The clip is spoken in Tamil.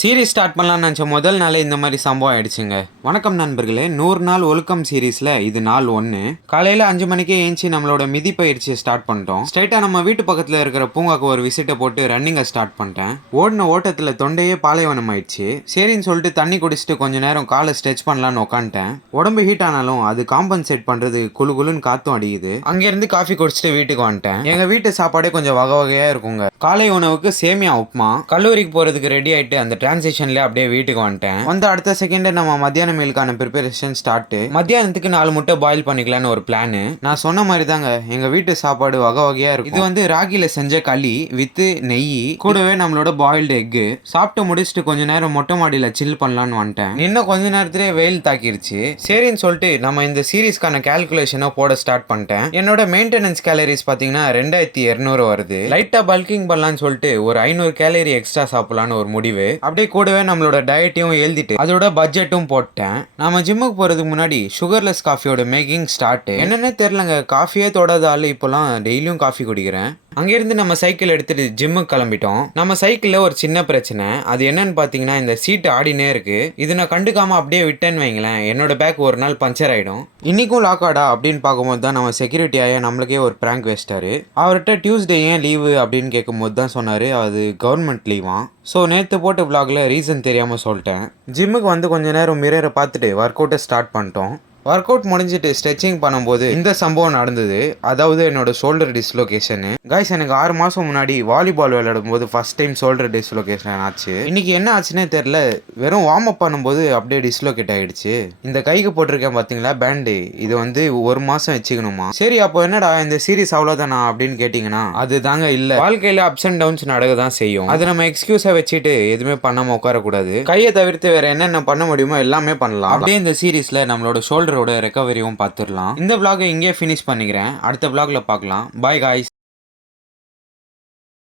சீரிஸ் ஸ்டார்ட் பண்ணலாம்னு நினச்ச முதல் நாளே இந்த மாதிரி சம்பவம் ஆயிடுச்சுங்க. வணக்கம் நண்பர்களே, 100 நாள் ஒழுக்கம் சீரீஸில் இது நாள் 1. காலையில் 5 மணிக்கே ஏஞ்சி நம்மளோட மிதி பயிற்சியை ஸ்டார்ட் பண்ணிட்டோம். ஸ்ட்ரைட்டாக நம்ம வீட்டு பக்கத்தில் இருக்கிற பூங்காக்கு ஒரு விசிட்டை போட்டு ரன்னிங்கை ஸ்டார்ட் பண்ணிட்டேன். ஓடின ஓட்டத்தில் தொண்டையே பாலைவனம் ஆயிடுச்சு. சரின்னு சொல்லிட்டு தண்ணி குடிச்சிட்டு கொஞ்ச நேரம் காலை ஸ்ட்ரெச் பண்ணலான்னு உட்காந்துட்டேன். உடம்பு ஹீட் ஆனாலும் அது காம்பன்சேட் பண்ணுறது குழு குழுன்னு காத்தும் அடிக்குது. அங்கேருந்து காஃபி குடிச்சிட்டு வீட்டுக்கு வந்துட்டேன். எங்கள் வீட்டு சாப்பாடே கொஞ்சம் வகை வகையாக இருக்குங்க. காலை உணவுக்கு சேமியா உப்புமா. கல்லூரிக்கு போகிறதுக்கு ரெடி ஆகிட்டு அந்த டிரான்சிஷன்ல அப்படியே வீட்டுக்கு வந்துட்டேன். வந்து அடுத்த செகண்ட் நம்ம மத்தியான மீலுக்கான ப்ரிப்பரேஷன் ஸ்டார்ட். மத்தியானத்துக்கு 4 முட்டை பாயில் பண்ணிக்கலான்னு ஒரு பிளான். நான் சொன்ன மாதிரி தாங்க எங்க வீட்டு சாப்பாடு வகை வகையா இருக்கும். இது வந்து ராகில செஞ்ச களி வித் நெய், கூடவே நம்மளோட பாயில்டு எக். சாப்பிட்டு முடிச்சுட்டு கொஞ்ச நேரம் மொட்டை மாடியில சில் பண்ணலான்னு வந்துட்டேன். இன்னும் கொஞ்ச நேரத்திலே வெயில் தாக்கிருச்சு. சரின்னு சொல்லிட்டு நம்ம இந்த சீரீஸ்க்கான கால்குலேஷனை போட ஸ்டார்ட் பண்ணிட்டேன். என்னோட மெயின்டெனன்ஸ் கேலரிஸ் பாத்தீங்கன்னா 2200 வருது. லைட்டா பல்கிங் பண்ணலான்னு சொல்லிட்டு ஒரு 500 கேலரி எக்ஸ்ட்ரா சாப்பிடலான்னு ஒரு முடிவு. அப்படியே கூடவே நம்மளோட டயட்டையும் எழுதிட்டு அதோட பட்ஜெட்டும் போட்டேன். நாம ஜிம்முக்கு போறதுக்கு முன்னாடி சுகர்லெஸ் காஃபியோட மேக்கிங் ஸ்டார்ட். என்னன்னே தெரியலங்க, காஃபியே தொடாத ஆளு இப்போலாம் டெய்லியும் காஃபி குடிக்கிறேன். அங்கிருந்து நம்ம சைக்கிள் எடுத்துட்டு ஜிம்முக்கு கிளம்பிட்டோம். நம்ம சைக்கிளில் ஒரு சின்ன பிரச்சனை. அது என்னன்னு பார்த்தீங்கன்னா, இந்த சீட்டு ஆடினே இருக்கு. இது நான் கண்டுக்காம அப்படியே விட்டேன்னு வைங்களேன், என்னோட பேக் ஒரு நாள் பஞ்சர் ஆயிடும். இன்னைக்கும் லாக்காடா அப்படின்னு பார்க்கும்போது தான் நம்ம செக்யூரிட்டி ஆயா நம்மளுக்கே ஒரு பிராங்க் வச்சிட்டாரு. அவர்கிட்ட டியூஸ்டே ஏன் லீவு அப்படின்னு கேட்கும்போது தான் சொன்னாரு அது கவர்மெண்ட் லீவான். ஸோ நேற்று போட்ட விளாகில் ரீசன் தெரியாமல் சொல்லிட்டேன். ஜிம்முக்கு வந்து கொஞ்ச நேரம் மிரரை பார்த்துட்டு ஒர்க் அவுட்டை ஸ்டார்ட் பண்ணிட்டோம். ஒர்க் அவுட் முடிஞ்சிட்டு ஸ்ட்ரெச்சிங் பண்ணும்போது இந்த சம்பவம் நடந்தது. அதாவது என்னோட ஷோல்டர் டிஸ்லோகேஷனு. கைஸ், எனக்கு 6 மாதம் முன்னாடி வாலிபால் விளையாடும் போது ஃபர்ஸ்ட் டைம் ஷோல்டர் டிஸ்லோகேஷன் ஆச்சு. இன்னைக்கு என்ன ஆச்சுன்னே தெரியல, வெறும் வார்ம் அப் பண்ணும்போது அப்படியே டிஸ்லோகேட் ஆயிடுச்சு. இந்த கைக்கு போட்டிருக்கேன் பார்த்தீங்களா பேண்டு, இது வந்து 1 மாதம் வச்சுக்கணுமா. சரி, அப்போ என்னடா இந்த சீரிஸ் அவ்வளோதானா அப்படின்னு கேட்டிங்கன்னா அது தாங்க இல்லை. வாழ்க்கையில் அப்ஸ் அண்ட் டவுன்ஸ் நடக்க தான் செய்யும். அது நம்ம எக்ஸ்கியூஸை வச்சுட்டு எதுவுமே பண்ணாமல் உட்காரக்கூடாது. கையை தவிர்த்து வேற என்னென்ன பண்ண முடியுமோ எல்லாமே பண்ணலாம். அப்படியே இந்த சீரீஸில் நம்மளோட ஷோல்டர் ரெக்கவரியும் பார்த்துடலாம். இந்த vlog இங்கே ஃபினிஷ் பண்ணிக்கிறேன். அடுத்த vlogல பார்க்கலாம். Bye guys.